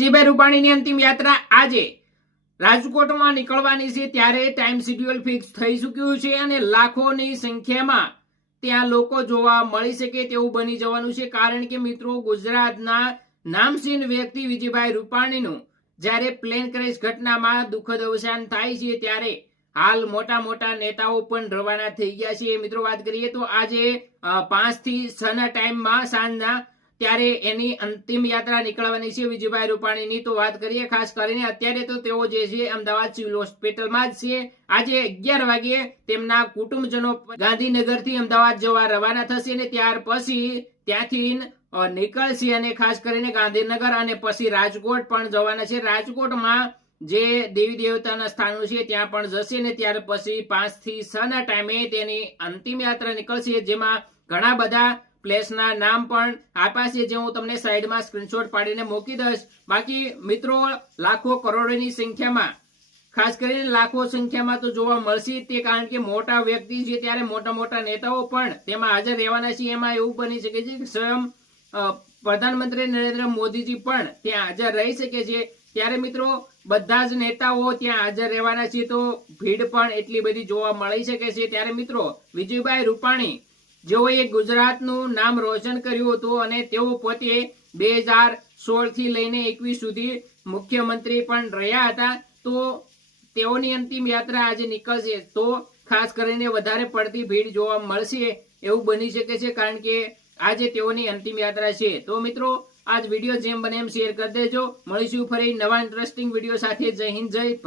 વિજયભાઈ રૂપાણીની અંતિમ યાત્રા આજે રાજકોટમાં નીકળવાની છે. ત્યારે ટાઈમ શેડ્યુલ ફિક્સ થઈ ચૂક્યું છે અને લાખોની સંખ્યામાં ત્યાં લોકો જોવા મળી શકે તેવું બની જવાનું છે. કારણ કે મિત્રો, ગુજરાતના નામચીન વ્યક્તિ વિજયભાઈ રૂપાણીનું જ્યારે પ્લેન ક્રેશ ઘટનામાં દુઃખદ અવસાન થાય છે, ત્યારે હાલ મોટા મોટા નેતાઓ પણ રવાના થઈ ગયા છે. મિત્રો, વાત કરીએ તો આજે પાંચથી છ ના ટાઈમમાં સાંજના ત્યારે એની અંતિમ યાત્રા નીકળવાની છે વિજયભાઈ રૂપાણીની. તો વાત કરીએ ખાસ કરીને અત્યારે તો તેઓ જે છે અમદાવાદ સિવિલ હોસ્પિટલમાં જ છે. આજે અગિયાર વાગે તેમના કુટુંબજનો ગાંધીનગરથી અમદાવાદ જવા રવાના થશે અને ત્યાર પછી ત્યાંથી નીકળશે અને ખાસ કરીને ગાંધીનગર અને પછી રાજકોટ પણ જવાના છે. રાજકોટમાં જે દેવી દેવતાના સ્થાનો છે ત્યાં પણ જશે ને ત્યાર પછી પાંચથી છ ના ટાઈમે તેની અંતિમ યાત્રા નીકળશે, જેમાં ઘણા બધા પ્લેસના નામ પણ આપ્યા છે, જે હું તમને સાઈડમાં સ્ક્રીનશોટ પાડીને મૂકી દઈશ. બાકી મિત્રો, લાખો કરોડોની સંખ્યામાં, ખાસ કરીને લાખો સંખ્યામાં તો જોવા મળશે તે, કારણ કે મોટા વ્યક્તિ છે ત્યારે મોટા મોટા નેતાઓ પણ તેમાં હાજર રહેવાના છે, એમાં એવું બની શકે છે કે સ્વયં પ્રધાનમંત્રી નરેન્દ્ર મોદીજી પણ ત્યાં હાજર રહી શકે છે. ત્યારે મિત્રો, બધા જ નેતાઓ ત્યાં હાજર રહેવાના છે, તો ભીડ પણ એટલી બધી જોવા મળી શકે છે. ત્યારે મિત્રો, વિજયભાઈ રૂપાણી જેઓએ ગુજરાતનું નામ રોશન કર્યું હતું અને તેઓ પોતે બે હજાર સોળથી લઈને એકવીસ સુધી મુખ્યમંત્રી પણ રહ્યા હતા, તો તેઓની અંતિમ યાત્રા આજે નીકળશે. તો ખાસ કરીને વધારે પડતી ભીડ જોવા મળશે એવું બની શકે છે, કારણ કે આજે તેઓની અંતિમ યાત્રા છે. તો મિત્રો, આજ વીડિયો જેમ બને એમ શેર કરી દેજો. મળીશું ફરી નવા ઇન્ટરેસ્ટિંગ વીડિયો સાથે. જય હિન્દ, જય ભારત.